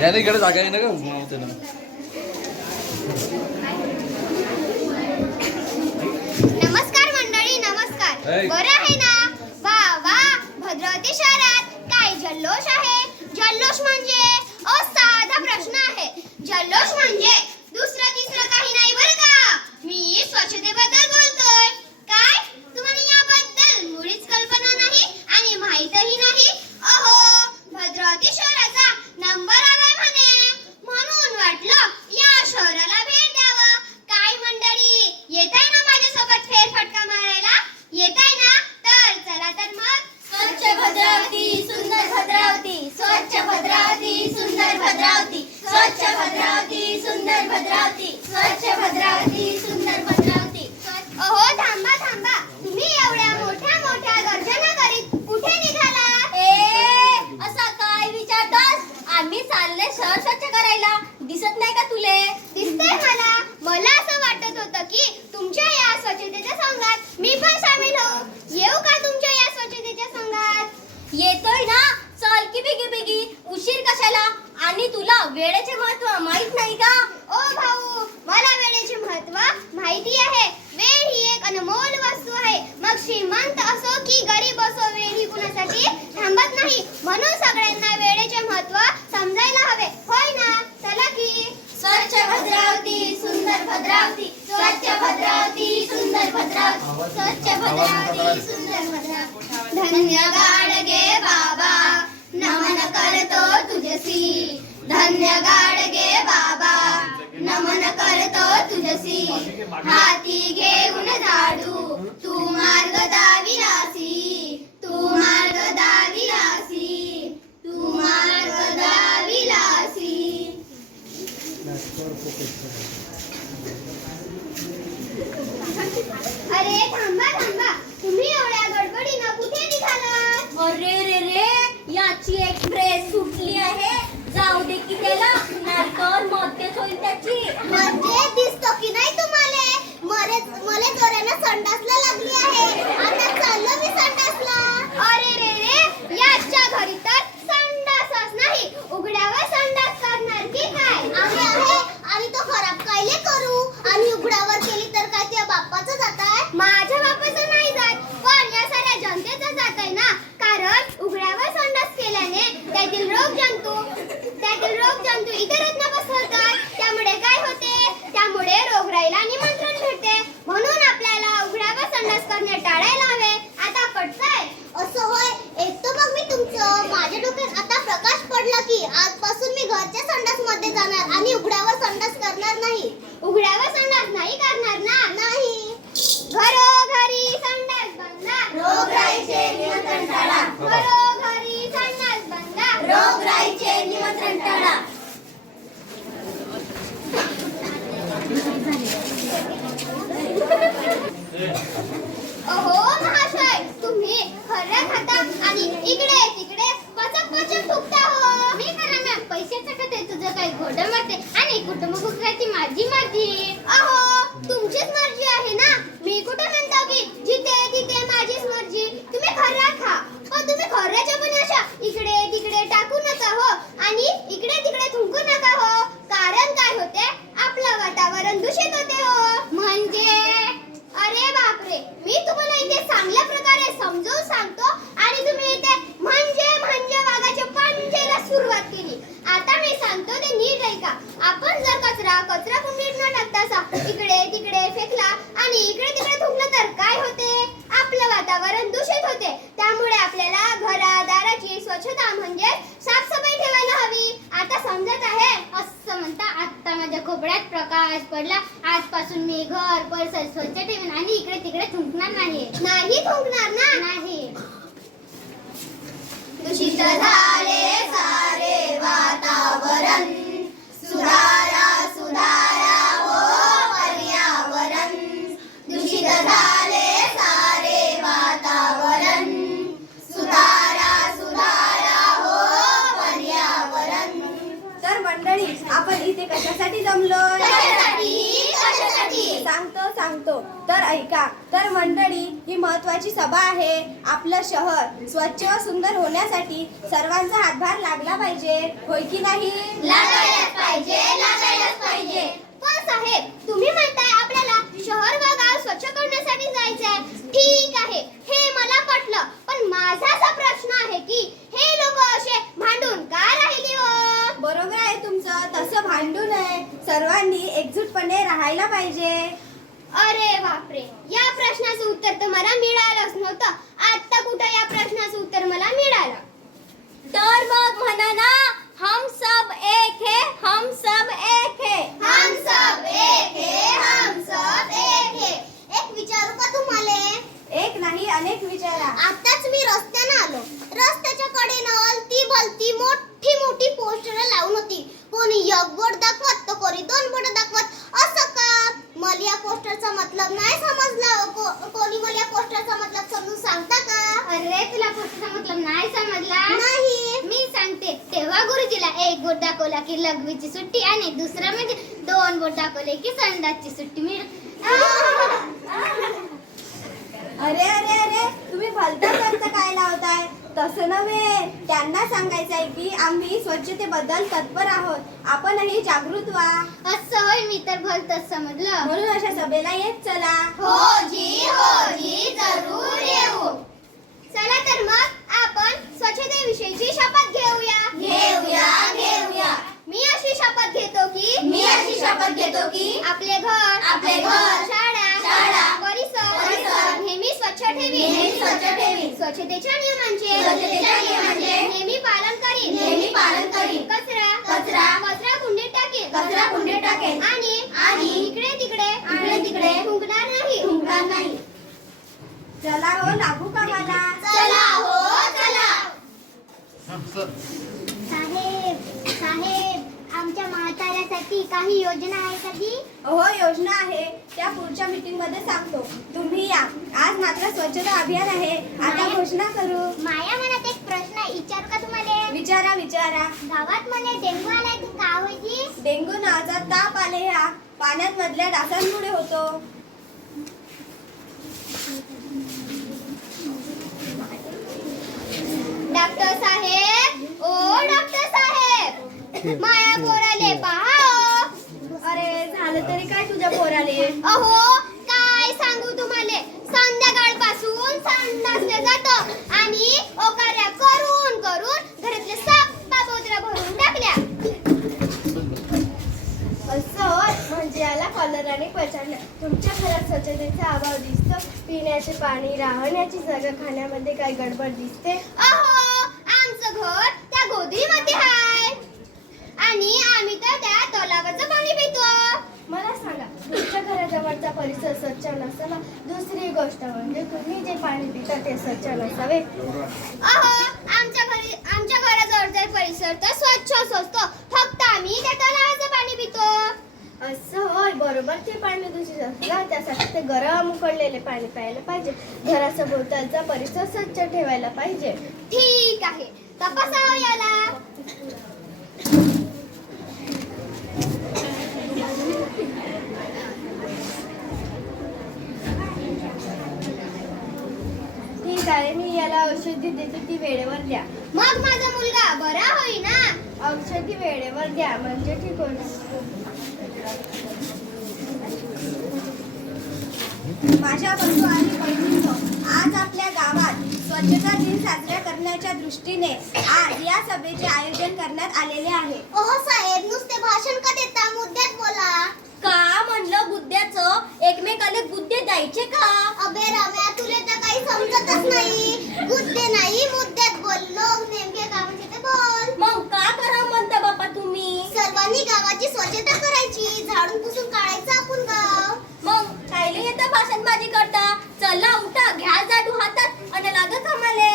याला इकडे जागा आहे ना का ना नमस्कार मंडळी नमस्कार. बरं आहे ना? वा वा. भद्रावती शहरात काय जल्लोष आहे जल्लोष म्हणजे ओ साधा प्रश्न आहे जल्लोष म्हणजे दुसरं तिसरं काही नाही बरं का मी स्वच्छतेबद्दल बोलतोय काय तुम्हाला याबद्दल मुळीच कल्पना नाही आणि माहीतही नाही अहो भद्रावती शहराचा नंबर आलाय म्हणे म्हणून वाटलं या शहराला भेट द्यावं काय मंडळी येताय ना माझ्यासोबत फेरफटका मारायला येताय ना तर चला तर मग स्वच्छ भद्रावती सुंदर भद्रावती स्वच्छ भद्रावती सुंदर भद्रावती स्वच्छ भद्रावती सुंदर भद्रावती स्वच्छ भद्रावती सुंदर भद्रावती. अहो थांबा थांबा. तुम्ही एवढ्या मोठ्या मोठ्या गर्जना करीत कुठे निघाला? ए असा काय विचारतोस? आम्ही चालले शहर स्वच्छ करायला. दिसत नाही का तुले दिसतंय मला मला असं वाटत होतं की तुमच्या या स्वच्छतेच्या संघात मी पण सामील होऊ येऊ का तुमच्या या स्वच्छतेच्या संघात येतोय ना चल की बिगी बिगी उशीर कशाला आणि तुला वेळेचे महत्त्व माहीत नाही का ओ भाऊ मला वेळेचे महत्त्व माहिती आहे वेळ ही एक अनमोल वस्तू आहे मग श्रीमंत असो की गरीब असो वेळ ही कुणासाठी थांबत नाही म्हणून सगळ्यांना वेळेचे महत्त्व समजायला हवे. होय ना? चला की. स्वच्छ भद्रावती सुंदर भद्रावती. स्वच्छ भद्रावती सुंदर भद्रावती. स्वच्छ भद्रावती सुंदर भद्रावती. धन्य गाडगे बाबा नमन करतो तुझसी. धन्य गाडगे बाबा नमन करतो तुझसी. हाती घेऊन जा तुझं काही घोडं मारते आणि कुटुंब कुत्राची माझी मर्जी अहो तुमचीच मर्जी आहे ना? मी कुठं म्हणतो की जिथे तिथे माझीच मर्जी. तुम्ही खरं खा पण तुम्ही खऱ्याच्या पण अशा इकडे तिकडे टाकू नका हो आणि इकडे तिकडे थुंकू नका हो. कारण काय होते? आपलं वातावरण दूषित होते हो. म्हणजे? अरे बापरे. मी तुम्हाला इथे चांगल्या प्रकारे समजावून सांगतो आणि तुम्ही इथे म्हणजे म्हणजे वागाच्या पंजेला सुरुवात केली आता मी सांगतो ते नीट ऐका आपण जर कचरा कचरा कुंडीत न टाकता असा इकडे तिकडे फेकला आणि इकडे तिकडे थुंकलं तर काय होते आपलं वातावरण दूषित होते त्यामुळे आपल्याला घरादाराची स्वच्छता म्हणजे साफसफाई ठेवायला हवी आता समजत आहे असं म्हणता आता माझ्या खोपड्यात पडला. आजपासून मी घर परिसर स्वच्छ ठेवेन आणि इकडे तिकडे थुंकणार नाही. नाही थुंकणार ना? नाही. दूषित झाले सारे वातावरण. सुधारा सुधारा हो पर्यावरण. दूषित झाले सारे वातावरण. सुधारा सुधारा हो पर्यावरण. तर मंडळी आपण इथे कशासाठी जमलो कशासाठी कशासाठी सांगतो. तर ऐका तर मंडळी ही महत्वाची सभा आहे. आपलं शहर स्वच्छ व सुंदर होण्यासाठी सर्वांचा हातभार लागला पाहिजे. होय की नाही? लागायलाच पाहिजे लागायलाच पाहिजे. पण साहेब तुम्ही म्हणताय आपल्याला शहर व गाव स्वच्छ करण्यासाठी जायचंय ठीक आहे हे मला पटलं पण माझा असा प्रश्न आहे की हे लोक असे भांडून का राहिली हो बरोबर आहे तुमचं तसं भांडू नये सर्वांनी एकजूटपणे राहायला पाहिजे अरे बापरे या प्रश्नाचं उत्तर तर मला मिळालंच नव्हतं आता कुठं या प्रश्नाचं उत्तर मला मिळालं तर मग म्हणा ना हम सब एक है हम सब एक है हम सब एक है हम सब एक है एक विचारू का तुम्हाला एक नाही अनेक विचारा आताच मी रस्त्यानं आलो रस्त्याच्या कडेनं ती भलती मोठी मोठी पोस्टर लावून होती कोणी एक बोर्ड दाखवत तर कोणी दोन बोर्ड दाखवत असं का मला या पोस्टरचा मतलब नाही समजला को- कोणी मला या पोस्टरचा मतलब समजून सांगता का अरे तुला पोस्टरचा मतलब नाही समजला नाही सांगते तेव्हा गुरुजीला एक बोर्ड दाखवला की लघवीची सुट्टी आणि दुसरा म्हणजे दोन बोर्ड दाखवले की संडासची सुट्टी मिळ अरे अरे अरे तुम्ही भलता खर्च काय लावताय? तसं नव्हे. त्यांना सांगायचं आहे की आम्ही स्वच्छतेबद्दल तत्पर आहोत. आपणही जागृत व्हा. असं होय मी तर भलतच समजलं. म्हणून अशा सभेला येत चला. हो जी हो जी जरूर येऊ चला तर मग आपण स्वच्छतेविषयीची शपथ घेऊया घेऊया, घेऊया. मी अशी शपथ घेतो की मी अशी शपथ घेतो की आपले घर आपले घर, शाळा शाळा, परिसर परिसर नेहमी स्वच्छ ठेवी नेहमी स्वच्छ ठेवीन. स्वच्छतेच्या नियमांचे स्वच्छतेच्या नियमांचे नेहमी पालन करीन नेहमी पालन करीन. कचरा कचरा, कचरा कुंडीत टाकेन टाकेन. आणि आणि इकडे तिकडे इकडे तिकडे थुंकणार नाही. थुंकणार नाही. चला हो लागू का मला? चला हो चला. साहेब साहेब आमच्या म्हाताऱ्यासाठी काही योजना आहे कधी हो योजना आहे. त्या पुढच्या मीटिंगमध्ये सांगतो. तुम्ही या. आज मात्र स्वच्छता अभियान आहे. आता घोषणा करू. माया मनात एक प्रश्न विचारू का तुम्हाला? विचारा विचारा. गावात म्हणे डेंगू आलाय की का होती डेंगू नावाचा ताप आले हा पाण्यात मधल्या डासांमुळे होतो. डॉक्टर साहेब ओ डॉक्टर साहेब माया पोराले पहा ओ. अरे झालं तरी काय तुझ्या पोराले? अहो काय सांगू तुम्हाला? संध्याकाळपासून संडासले जातो आणि ओकाऱ्या कॉलराने पछाडलं तुमच्या घरात स्वच्छतेचा अभाव दिसतो. पिण्याचे पाणी राहण्याची जागा खाण्यामध्ये काय गडबड दिसते? अहो आमचं घर त्या गोदरीमध्ये आहे. आणि आम्ही तर त्या तलावाचं पाणी पितो. मला सांगा तुमच्या घराजवळचा परिसर स्वच्छ नसावा. दुसरी गोष्ट म्हणजे तुम्ही जे पाणी पिता ते स्वच्छ नसावे. अहो आमच्या घरी आमच्या घराजवळचा परिसर तर स्वच्छ असतो. फक्त आम्ही त्या तलावाचं पाणी पितो. असं होय बरोबर. ते पाणी दूषित असलं त्यासाठी ते गरम उकडलेले पाणी प्यायला पाहिजे. घराचा भोवतालचा परिसर स्वच्छ ठेवायला पाहिजे. ठीक आहे. तपासावं याला. ठीक आहे. मी याला औषधी देते. ती वेळेवर द्या. मग माझा मुलगा बरा होईना? औषधी वेळेवर द्या. म्हणजे ठीक होईल. माझ्या बंधू आणि बहिणींनो आज आपल्या गावात स्वच्छता दिन साजरा करण्याच्या दृष्टीने आज या सभेचे आयोजन करण्यात आलेले आहे. ओहो साहेब नुसते भाषण का देता? मुद्द्यात बोला. का म्हणलं बुद्ध्याचं एकमेकाला बुद्धे द्यायचे का? अबे रम्या तुला तर काही समजतच नाही. मुद्दे नाही मुद्द्यात बोल लोक नेमके काय म्हणजे ते बोल मग का करा म्हणता बापा तुम्ही सर्वांनी गावाची स्वच्छता करायची झाडून पुसून काढायचं आपण गाव मग कायले येतं भाषणबाजी करता. चला उठा घ्या जाडू हातात आणि लागा कामाले.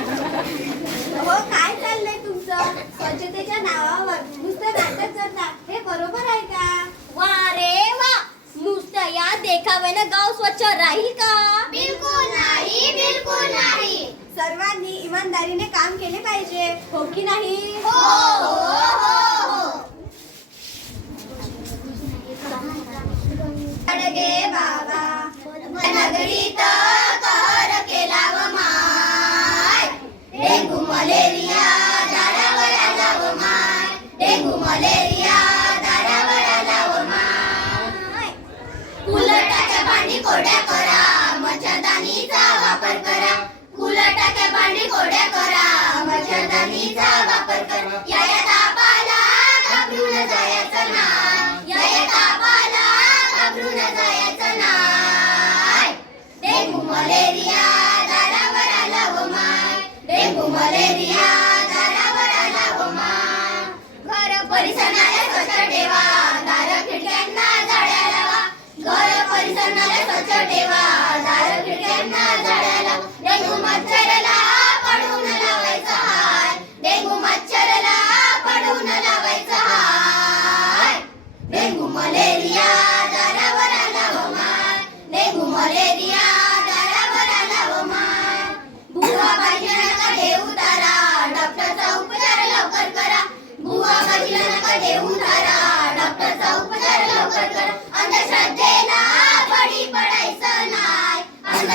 हो काय चाललंय तुमचं? स्वच्छतेच्या नावावर नुसतं नाटक करता. हे बरोबर आहे का? वा रे वा! नुसतं या देखाव्यानं गाव स्वच्छ राहील का? सर्वांनी इमानदारीने काम केले पाहिजे. हो की नाही? हो हो हो. बाबा नगरीत मांडी कोड्या करा. मच्छरदानीचा वापर करा. या या तापाला घाबरून जायचं नाही या या तापाला घाबरून जायचं नाही डेंगू मलेरिया दारावर आला हो माय डेंगू मलेरिया दारावर आला हो माय घर परिसराला स्वच्छ ठेवा. दार खिडक्यांना जाळ्या लावा. घर परिसराला स्वच्छ ठेवा. दार खिडक्यांना जाळ्या लावा. डेंगू मच्छरला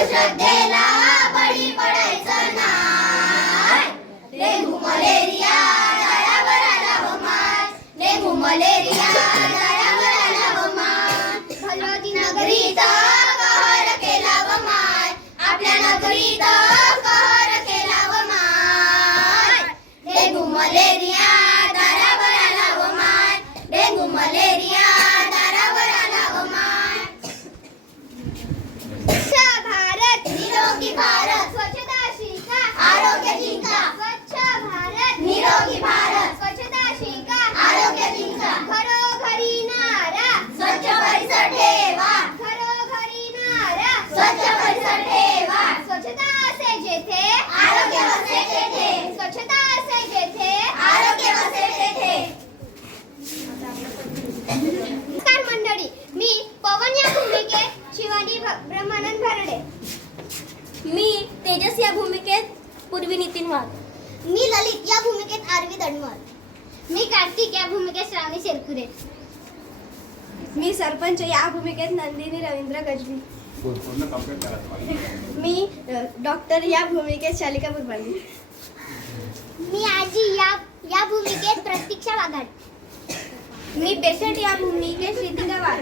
अंधश्रद्धेला बळी पडायचं नाही. डेंगू मलेरिया दारावर आला व माय डेंगू मलेरिया दारावर आला व माय भगवती नगरीत कहर केला व माय आपल्या नगरीत कहर केला व माय डेंगू मलेरिया दारावर आला व माय डेंगू मलेरिया दारावर आला व माय स्वच्छ भारत निरोगी भारत स्वच्छता शिका आरोग्य जिंका स्वच्छ भारत निरोगी भारत स्वच्छता शिका आरोग्य जिंका घरोघरी नारा स्वच्छ परिसर ठेवा घरोघरी नारा स्वच्छ परिसर ठेवा स्वच्छता असे जेथे आरोग्य वसे तेथे स्वच्छता असे जेथे आरोग्य वसे तेथे नमस्कार मंडळी मी पवन या भूमिकेत शिवानी भ- ब्रह्मानंद भरडे मी तेजस या भूमिकेत पूर्वी नितीन वाघ मी ललित या भूमिकेत आरवी दडमल मी कार्तिक या भूमिकेत श्रावणी शेरकुरे मी सरपंच या भूमिकेत नंदिनी रवींद्र गजबी पूर्ण कंप्लीट करा मी डॉक्टर या भूमिकेत शालिका बुरबांडी मी आजी या या भूमिकेत प्रतीक्षा वाघाड. मी पेशंट या भूमिकेत श्रीतिका वाघ.